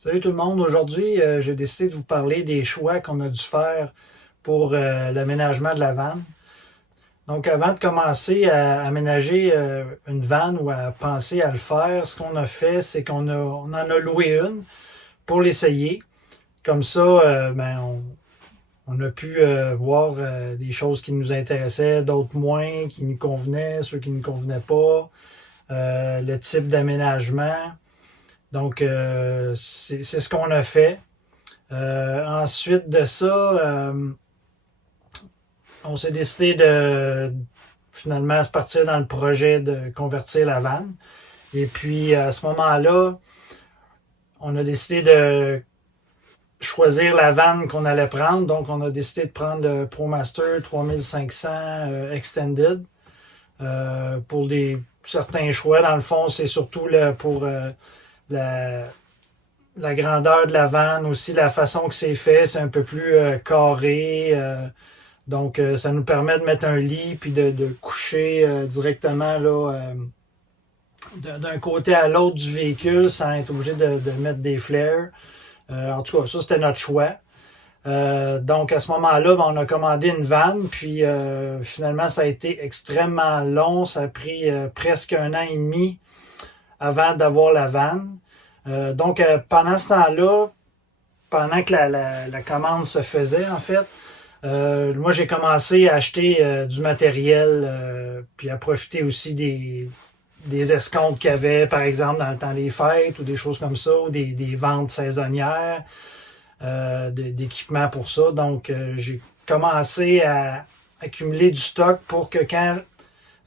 Salut tout le monde, aujourd'hui j'ai décidé de vous parler des choix qu'on a dû faire pour l'aménagement de la vanne. Donc avant de commencer à aménager une vanne ou à penser à le faire, ce qu'on a fait, c'est on en a loué une pour l'essayer. Comme ça, on a pu voir des choses qui nous intéressaient, d'autres moins, qui nous convenaient, ceux qui ne nous convenaient pas, le type d'aménagement. Donc c'est ce qu'on a fait. Ensuite de ça, on s'est décidé de finalement se partir dans le projet de convertir la vanne. Et puis à ce moment-là, on a décidé de choisir la vanne qu'on allait prendre. Donc on a décidé de prendre le ProMaster 3500 Extended pour certains choix. Dans le fond, c'est surtout pour la, la grandeur de la vanne, aussi la façon que c'est fait, c'est un peu plus carré. Donc, ça nous permet de mettre un lit puis de coucher directement là, d'un côté à l'autre du véhicule sans être obligé de mettre des flares. En tout cas, ça, c'était notre choix. Donc, à ce moment-là, on a commandé une vanne, puis finalement, ça a été extrêmement long. Ça a pris presque 1 an et demi avant d'avoir la vanne. Donc, pendant ce temps-là, pendant que la commande se faisait, en fait, moi, j'ai commencé à acheter du matériel, puis à profiter aussi des escomptes qu'il y avait, par exemple, dans le temps des fêtes ou des choses comme ça, ou des ventes saisonnières d'équipements pour ça. Donc, j'ai commencé à accumuler du stock pour que quand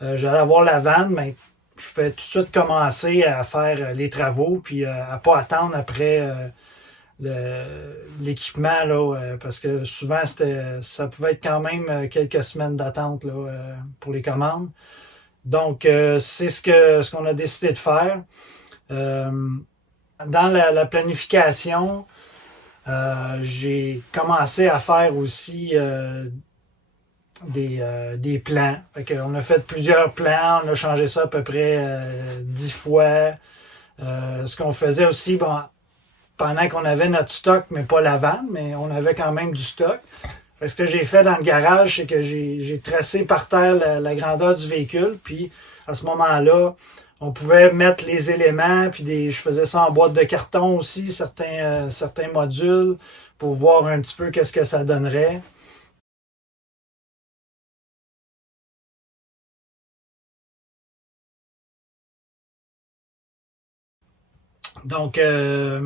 j'allais avoir la vanne, ben, je fais tout de suite commencer à faire les travaux, puis à pas attendre après l'équipement, là, parce que souvent, ça pouvait être quand même quelques semaines d'attente là, pour les commandes. Donc, c'est ce qu'on a décidé de faire. Euh, dans la planification, j'ai commencé à faire aussi des plans. On a fait plusieurs plans, on a changé ça à peu près 10 fois. Ce qu'on faisait aussi, bon, pendant qu'on avait notre stock, mais pas la vanne, mais on avait quand même du stock. Ce que j'ai fait dans le garage, c'est que j'ai tracé par terre la grandeur du véhicule, puis à ce moment-là, on pouvait mettre les éléments, puis je faisais ça en boîte de carton aussi, certains modules, pour voir un petit peu qu'est-ce que ça donnerait. Donc, à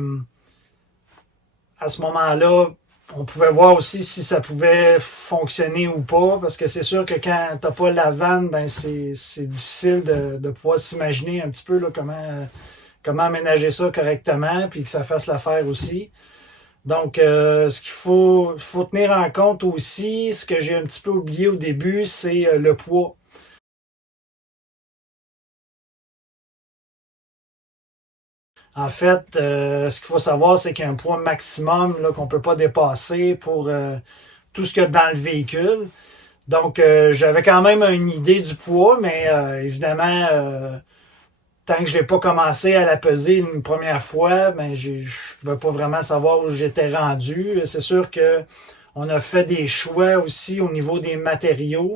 ce moment-là, on pouvait voir aussi si ça pouvait fonctionner ou pas, parce que c'est sûr que quand t'as pas la vanne, ben c'est difficile de pouvoir s'imaginer un petit peu là, comment aménager ça correctement, puis que ça fasse l'affaire aussi. Donc, ce qu'il faut tenir en compte aussi, ce que j'ai un petit peu oublié au début, c'est le poids. En fait, ce qu'il faut savoir, c'est qu'il y a un poids maximum là, qu'on ne peut pas dépasser pour tout ce qu'il y a dans le véhicule. Donc, j'avais quand même une idée du poids, mais évidemment, tant que je n'ai pas commencé à la peser une première fois, ben, je ne pouvais pas vraiment savoir où j'étais rendu. C'est sûr que on a fait des choix aussi au niveau des matériaux.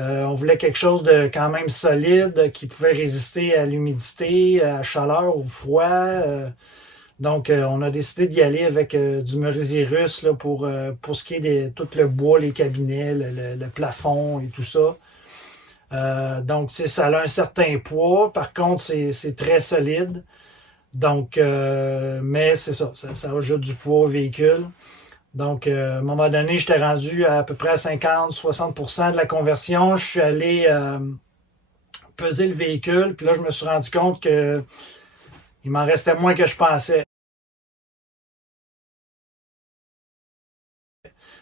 On voulait quelque chose de quand même solide qui pouvait résister à l'humidité, à la chaleur, au froid. Donc, on a décidé d'y aller avec du merisier russe là, pour ce qui est de tout le bois, les cabinets, le plafond et tout ça. Donc, ça a un certain poids. Par contre, c'est très solide. Donc, mais c'est ça ajoute du poids au véhicule. Donc, à un moment donné, j'étais rendu à peu près à 50-60% de la conversion. Je suis allé peser le véhicule, puis là, je me suis rendu compte que il m'en restait moins que je pensais.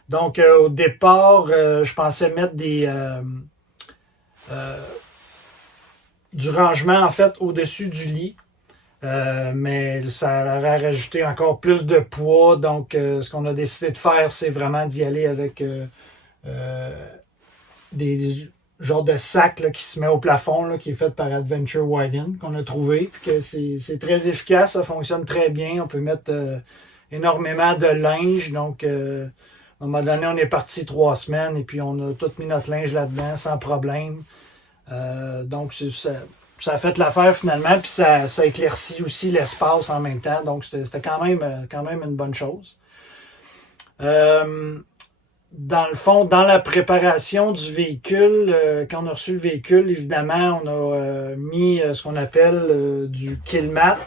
Donc, au départ, je pensais mettre euh, du rangement, en fait, au-dessus du lit. Mais ça aurait rajouté encore plus de poids. Donc, ce qu'on a décidé de faire, c'est vraiment d'y aller avec euh, des, genre de sac là, qui se met au plafond, là, qui est fait par Adventure Widen, qu'on a trouvé. Puis que c'est très efficace, ça fonctionne très bien. On peut mettre énormément de linge. Donc, à un moment donné, on est parti 3 semaines et puis on a tout mis notre linge là-dedans sans problème. Donc, ça a fait l'affaire finalement, puis ça éclaircit aussi l'espace en même temps. Donc, c'était quand même une bonne chose. Dans le fond, dans la préparation du véhicule, quand on a reçu le véhicule, évidemment, on a mis ce qu'on appelle du kill mat.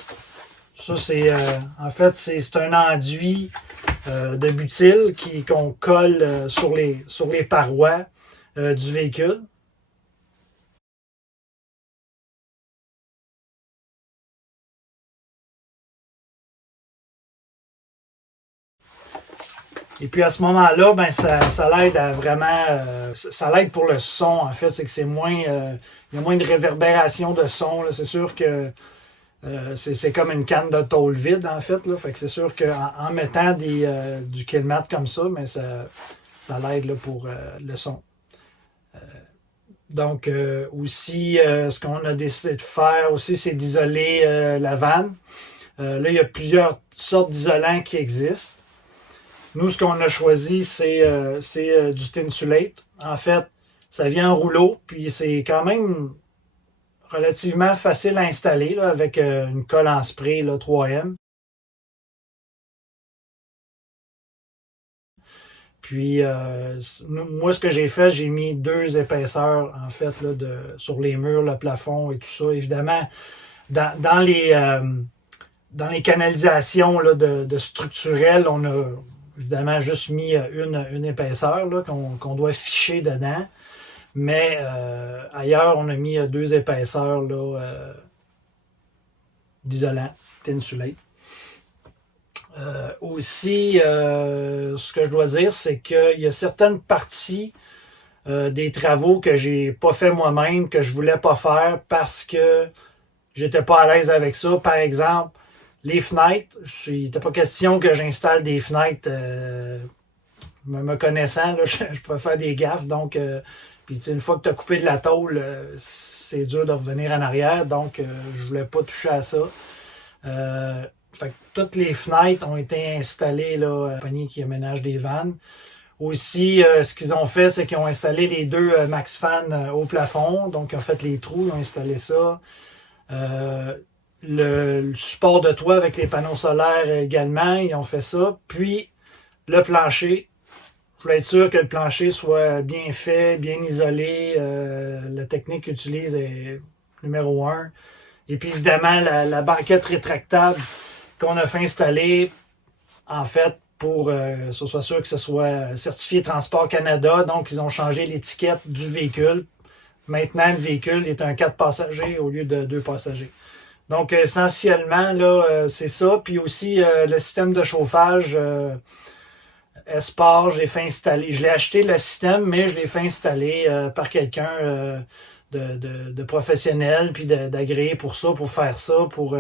Ça, en fait, c'est un enduit de butyl qu'on colle sur les parois du véhicule. Et puis à ce moment-là, ben ça l'aide à vraiment, ça l'aide pour le son. En fait, c'est que c'est moins, il y a moins de réverbération de son. C'est sûr que c'est comme une canne de tôle vide en fait. Là. Fait que c'est sûr qu'en mettant du Killmat comme ça, mais ça l'aide là, pour le son. Donc aussi, ce qu'on a décidé de faire aussi, c'est d'isoler la vanne. Là, il y a plusieurs sortes d'isolants qui existent. Nous, ce qu'on a choisi, c'est du Tinsulate. En fait, ça vient en rouleau, puis c'est quand même relativement facile à installer là, avec une colle en spray là, 3M. Puis, moi, ce que j'ai fait, j'ai mis 2 épaisseurs, en fait, là, sur les murs, le plafond et tout ça. Évidemment, dans les canalisations là, de structurelles, on a évidemment juste mis une épaisseur là, qu'on doit ficher dedans. Mais ailleurs, on a mis 2 épaisseurs là, d'isolant, Tinsulate. Aussi, ce que je dois dire, c'est qu'il y a certaines parties des travaux que j'ai pas fait moi-même, que je voulais pas faire parce que j'étais pas à l'aise avec ça. Par exemple, les fenêtres, il n'était pas question que j'installe des fenêtres me connaissant, là, je peux faire des gaffes. Donc, puis une fois que tu as coupé de la tôle, c'est dur de revenir en arrière. Donc, je voulais pas toucher à ça. Fait que toutes les fenêtres ont été installées là, à la compagnie qui aménage des vannes. Aussi, ce qu'ils ont fait, c'est qu'ils ont installé les 2 MaxFan au plafond. Donc, ils ont fait les trous, ils ont installé ça. Le support de toit avec les panneaux solaires également, ils ont fait ça. Puis, le plancher. Je voulais être sûr que le plancher soit bien fait, bien isolé. La technique qu'ils utilisent est numéro 1. Et puis, évidemment, la banquette rétractable qu'on a fait installer, en fait, pour que ce soit sûr que ce soit certifié Transport Canada. Donc, ils ont changé l'étiquette du véhicule. Maintenant, le véhicule est un 4 passagers au lieu de 2 passagers. Donc, essentiellement, là, c'est ça. Puis aussi, le système de chauffage Espar, j'ai fait installer. Je l'ai acheté le système, mais je l'ai fait installer par quelqu'un de professionnel, puis d'agréé pour ça, pour faire ça, pour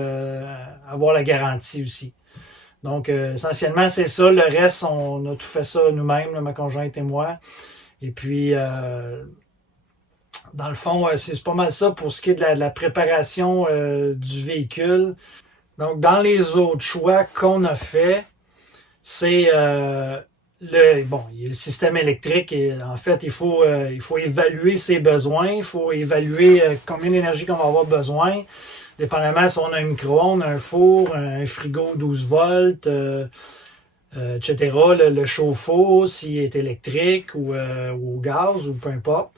avoir la garantie aussi. Donc, essentiellement, c'est ça. Le reste, on a tout fait ça nous-mêmes, là, ma conjointe et moi. Et puis, dans le fond, c'est pas mal ça pour ce qui est de la préparation du véhicule. Donc, dans les autres choix qu'on a fait, c'est il y a le système électrique et en fait, il faut évaluer ses besoins, il faut évaluer combien d'énergie qu'on va avoir besoin, dépendamment si on a un micro-ondes, un four, un frigo 12 volts, etc. Le chauffe-eau, s'il est électrique ou au gaz ou peu importe.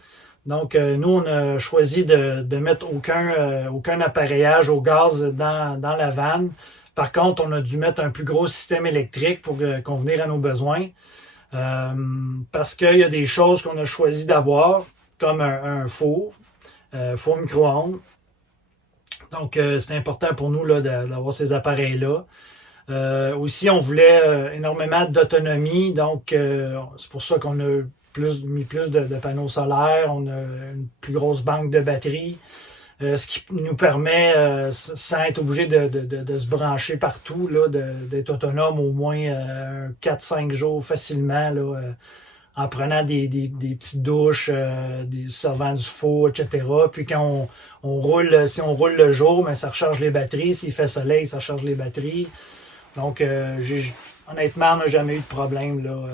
Donc, nous, on a choisi de mettre aucun appareillage au gaz dans la vanne. Par contre, on a dû mettre un plus gros système électrique pour convenir à nos besoins. Parce qu'il y a des choses qu'on a choisi d'avoir, comme un four micro-ondes. Donc, c'est important pour nous là, d'avoir ces appareils-là. Aussi, on voulait énormément d'autonomie. Donc, c'est pour ça qu'on a mis plus de panneaux solaires. On a une plus grosse banque de batteries. Ce qui nous permet, sans être obligé de se brancher partout, là, d'être autonome au moins 4-5 jours facilement là, en prenant des petites douches, des servant du four, etc. Puis quand on roule, si on roule le jour, mais ça recharge les batteries. S'il fait soleil, ça recharge les batteries. Donc, honnêtement, on n'a jamais eu de problème, là.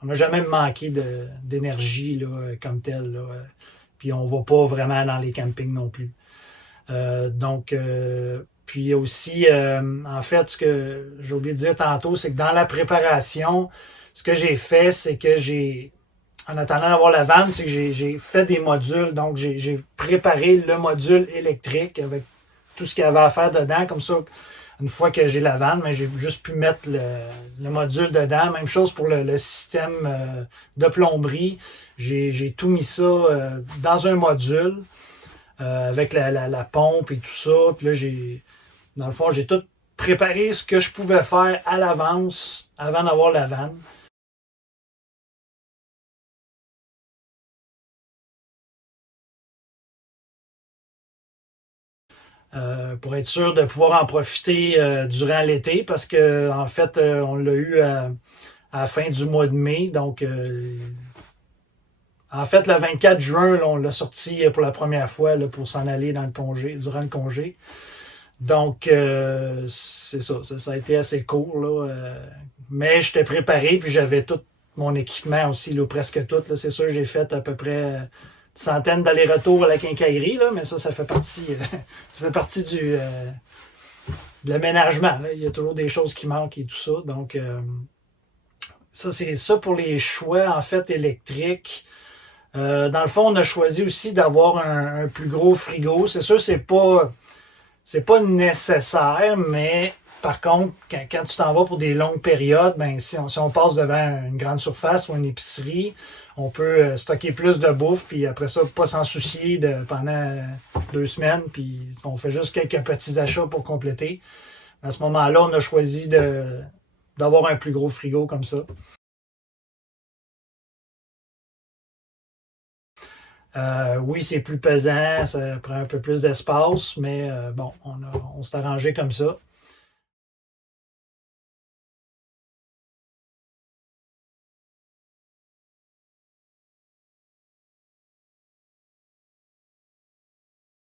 On n'a jamais manqué d'énergie là, comme telle. Là. Puis on ne va pas vraiment dans les campings non plus. Donc, puis aussi, en fait, ce que j'ai oublié de dire tantôt, c'est que dans la préparation, ce que j'ai fait, c'est que en attendant d'avoir la vanne, c'est que j'ai fait des modules. Donc, j'ai préparé le module électrique avec tout ce qu'il y avait à faire dedans. Comme ça, une fois que j'ai la vanne, mais j'ai juste pu mettre le module dedans. Même chose pour le système de plomberie. J'ai tout mis ça dans un module avec la pompe et tout ça. Puis là, dans le fond, j'ai tout préparé ce que je pouvais faire à l'avance avant d'avoir la vanne. Pour être sûr de pouvoir en profiter durant l'été parce que en fait on l'a eu à la fin du mois de mai. Donc en fait le 24 juin, là, on l'a sorti pour la première fois là, pour s'en aller dans le congé, durant le congé. Donc c'est ça, ça a été assez court là. Mais j'étais préparé puis j'avais tout mon équipement aussi, là, presque tout. Là. C'est sûr j'ai fait à peu près centaines d'allers-retours à la quincaillerie, là, mais ça fait partie, ça fait partie de l'aménagement. Là. Il y a toujours des choses qui manquent et tout ça. Donc, ça, c'est ça pour les choix, en fait, électriques. Dans le fond, on a choisi aussi d'avoir un plus gros frigo. C'est sûr, c'est pas nécessaire, mais par contre, quand tu t'en vas pour des longues périodes, ben, si on passe devant une grande surface ou une épicerie, on peut stocker plus de bouffe, puis après ça, pas s'en soucier pendant 2 semaines, puis on fait juste quelques petits achats pour compléter. À ce moment-là, on a choisi d'avoir un plus gros frigo comme ça. Oui, c'est plus pesant, ça prend un peu plus d'espace, mais bon, on s'est arrangé comme ça.